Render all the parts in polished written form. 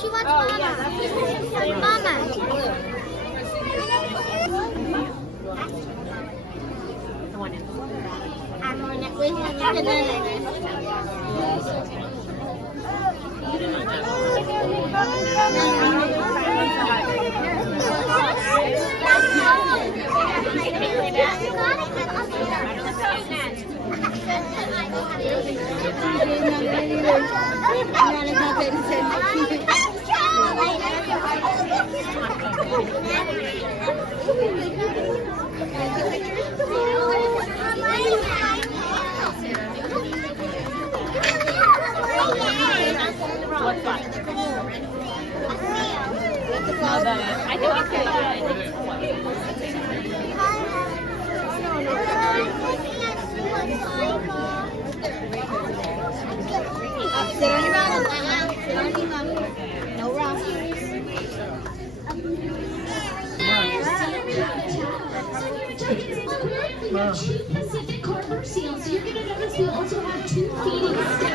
She wants Mama. I think No wrong. Two Pacific Harbor seals. So you're going to notice we also have two feeding staff.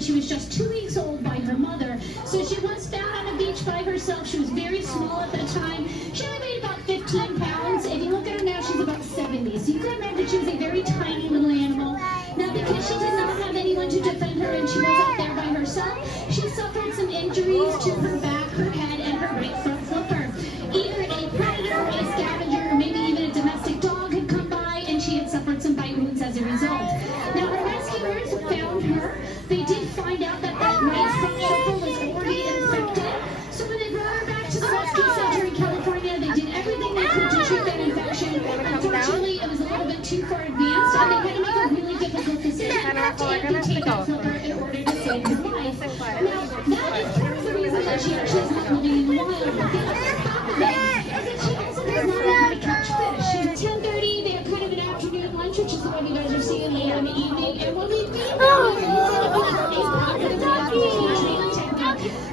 She was just 2 weeks old by her mother. So she was found on a beach by herself. She was very small at the time. She only weighed about 15 pounds. If you look at her now, she's about 70. So you can imagine she was a very tiny little animal. Now, because she did not have anyone to defend her and she was out there by herself, she suffered some injuries to her back, her head, and her right front flipper. Either a predator, a scavenger, or maybe even a domestic dog had come by and she had suffered some bite wounds as a result. Now, her rescuers found her. They did find out that that right front flipper was already infected. So when they brought her back to the rescue center in California, they did everything they could to treat that infection. Unfortunately, it was a little bit too far advanced, and they had to make a really difficult decision to amputate that flipper in order to save her life. Now, that is part of the reason that she actually is not living in the wild. But the other half of it is that she also does not know how to catch fish. She's 10:30, they have kind of an afternoon lunch, which is the one you guys are seeing later in the evening, and when we leave,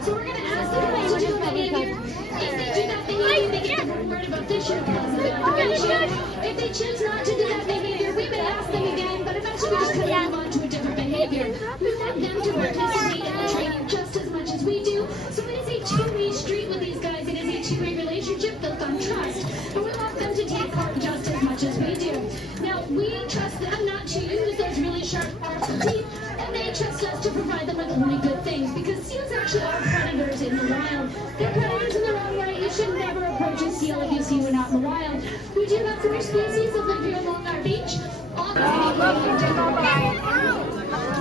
so we're going to ask them to do that behavior. If they do that behavior, they get the word about fishing because of information. If they choose not to do that behavior, we may ask them again, but eventually we just kind of move on to a different behavior. We want them to participate in the training just as much as we do. So it is a two-way street with these guys. It is a two-way relationship built on trust. But we want them to take part just as much as we do. Now, we trust them not to use those really sharp, powerful teeth, and they trust us to provide them with only good things, because seals actually are predators in the wild. They're predators in their own right. You should never approach a seal if you see one out in the wild. We do have 4 species that live here along our beach. Now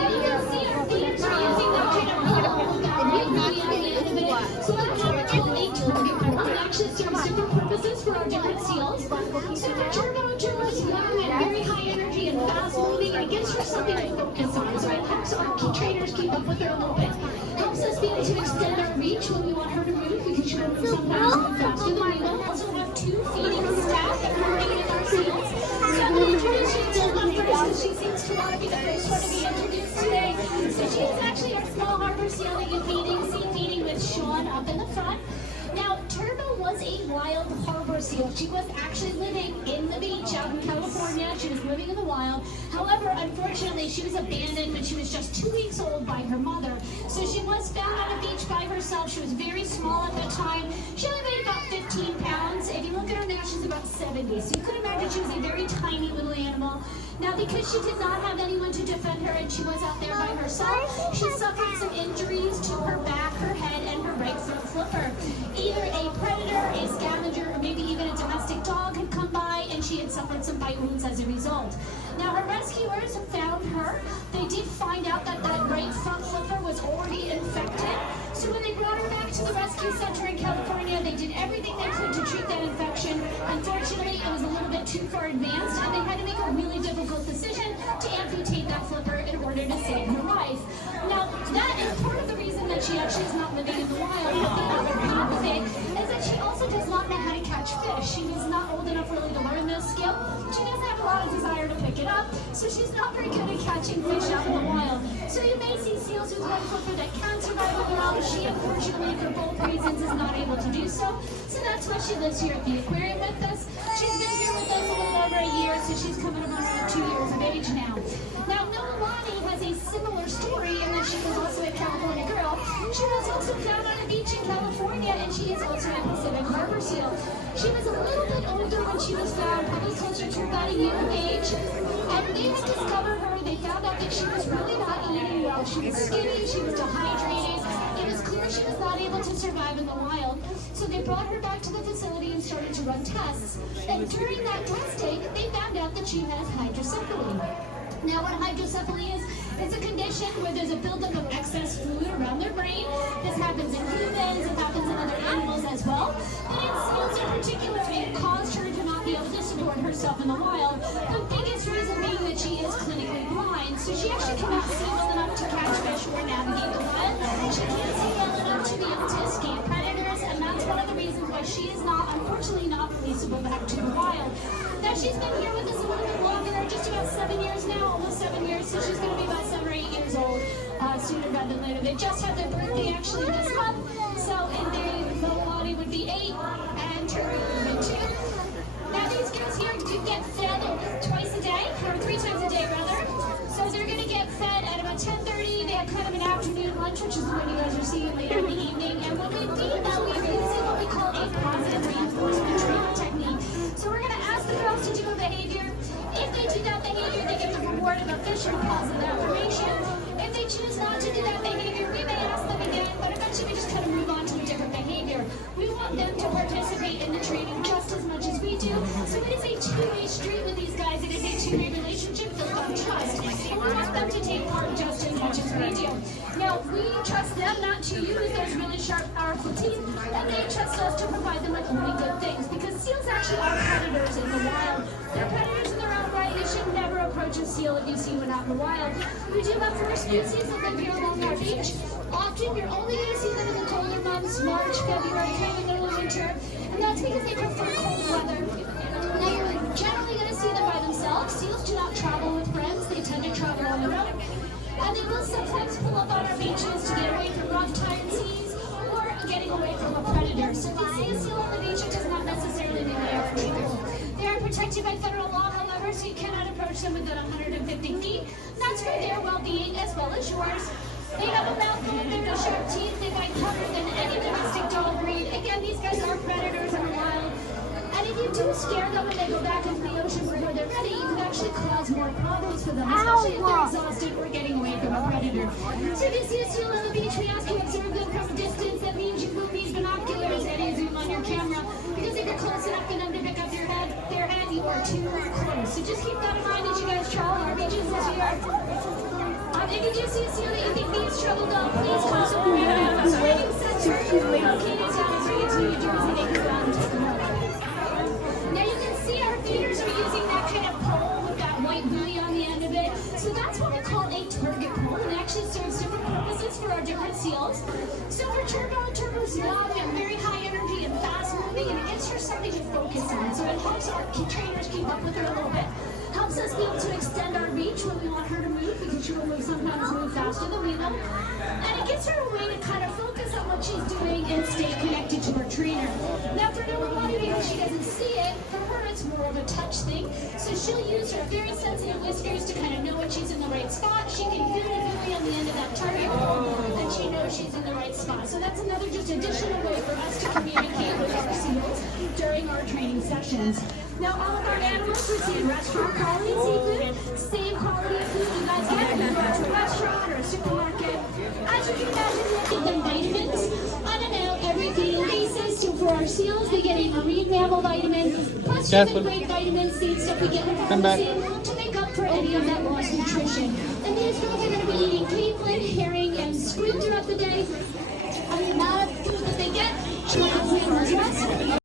you can see our themes using that kind of hollow, that wrinkly on the end of it. So that's how we're called a toolkit. It actually serves different purposes for our different seals. So the turbo tool is young and very high energy and fast moving, and it gives her something to focus on. So it helps our key trainers keep up with her a little bit. Helps us be able to extend our reach when we want her to move, because she will sometimes move faster than we will. Also have 2 feeding staff that are working with our seals. So I'm going to introduce you to one first, because she seems to want to be the first one to be introduced today. So she is actually our small harbor seal that you're feeding with Sean up in the front. Now, Turbo was a wild harbor seal. She was actually living in the beach out in California. She was living in the wild. However, unfortunately, she was abandoned when she was just 2 weeks old by her mother. So she was found on a beach by herself. She was very small at the time. She only weighed about 15 pounds. If you look at her now, she's about 70. So you could imagine she was a very tiny little animal. Now, because she did not have anyone to defend her and she was out there by herself, she suffered some injuries to her back, her head, and her right front flipper. Either a predator, a scavenger, or maybe even a domestic dog had come by and she had suffered some bite wounds as a result. Now, her rescuers found her. They did find out that that right front flipper was already infected. So when they brought her back to the rescue center in California, they did everything they could to treat that infection. Unfortunately, it was a little bit too far advanced, and they had to make a really difficult decision to amputate that flipper in order to save her life. Now, that is part of the reason reason that she actually is not living in the wild with the other half of it is that she also does not know how to catch fish. She is not old enough really to learn this skill. She doesn't have a lot of desire to pick it up, so she's not very good at catching fish out in the wild. So you may see seals with one flipper that can survive on their own. She, unfortunately, for both reasons, is not able to do so. So that's why she lives here at the aquarium with us. She's been here with us a little over a year, so she's coming up on 2 years of age now. Now, Noelani has a similar story in that she was also a California girl. She was also found on a beach in California, and she is also a Pacific Harbor seal. She was a little bit older when she was found, probably closer to about a year of age. And they had discovered her. They found out that she was really not eating well. She was skinny, she was dehydrated. It was clear she was not able to survive in the wild. So they brought her back to the facility and started to run tests. And during that test take, they found out that she has hydrocephaly. Now, what hydrocephaly is, it's a condition where there's a buildup of excess fluid around their brain. This happens in humans, it happens in other animals as well. But in seals in particular, it caused her to not be able to support herself in the wild. The biggest reason being that she is clinically blind, so she actually cannot see well enough to catch fish or navigate the wild. She can't see well enough to be able to escape predators, and that's one of the reasons why she is not, unfortunately, not releasable back to the wild. Now, she's been here with us a little bit longer, just about 7 years now, almost 7 years, so she's going to be about 7 or 8 years old sooner rather than later. They just had their birthday actually this month, so in day, Noelani would be 8, and Turkey would be 2. Now, these girls here do get fed twice a day, or 3 times a day rather, so they're going to get fed at about 10:30. They have kind of an afternoon lunch, which is the one you guys are seeing later in the evening, and when they feed them, we're using what we call a positive reinforcement treatment technique. So we're going to ask the girls to do a behavior. If they do that behavior, they get the reward of a fish and a positive affirmation. If they choose not to do that behavior, we may ask them again, but eventually we just kind of move on to a different behavior. We want them to participate in the training just as much as we do. So it is a two-way street with these guys. It is a two-way relationship built on trust. And we want them to take part just as much as we do. Now, we trust them not to use those really sharp, powerful teeth, and they trust us to provide them with only good things, because seals actually are predators in the wild. They're predators in their own right. You should never approach a seal if you see one out in the wild. We do have 4 species that live here along our beach. Often, you're only going to see them in the colder months, March, February, kind of in the middle of winter, and that's because they prefer cold weather. Now, you're generally going to see them by themselves. Seals do not travel with friends. They tend to travel on their own. And they will sometimes pull up on our beaches to get away from rough tide seas or getting away from a predator. So if you see a seal on the beach, it does not necessarily mean they are trouble. They are protected by federal law, however, so you cannot approach them within 150 feet. That's for their well-being as well as yours. They have a mouthful of very sharp teeth. They bite harder than any domestic dog breed. Again, these guys are predators in the wild. And if you do scare them when they go back into the ocean before they're ready, you can actually cause more problems for them, especially if they're exhausted or getting away from a predator. So if you see a seal on the beach, we ask you to observe them from a distance. That means you move these binoculars and you zoom on your camera, because if you're close enough for them to pick up their head, you are too close. So just keep that in mind as you guys travel our beaches this year. If you do see a seal that you think needs trouble, though, please call the training center located down in Jenkinson, New Jersey. They can go out and take a look. Now you can see our feeders are using that kind of pole with that white buoy on the end of it. So that's what we call a target pole, and it actually serves different purposes for our different seals. So for Turbo's young and very high energy and fast moving, and it gives her something to focus on. So it helps our trainers keep up with her a little bit. Helps us be able to extend our reach when we want her to move, because she will sometimes move faster than we will. And it gives her a way to kind of focus on what she's doing and stay connected to her trainer. Now for Noelani, because she doesn't see it, for her it's more of a touch thing. So she'll use her very sensitive whiskers to kind of know when she's in the right spot. She can feel the buoy on the end of that target pole, and she knows she's in the right spot. So that's another just additional way for us to communicate with our seals during our training sessions. Now, all of our animals receive restaurant quality seafood, same quality of food you guys get when you go to a restaurant or a supermarket. As you can imagine, we give them vitamins on and out every feeding basis. So for our seals, they get a marine mammal vitamin, plus human grade vitamin C stuff we get in pharmacy to make up for any of that lost nutrition. And these girls are going to be eating clean herring, and squid throughout the day. I mean, not food that they get, chocolate, rest.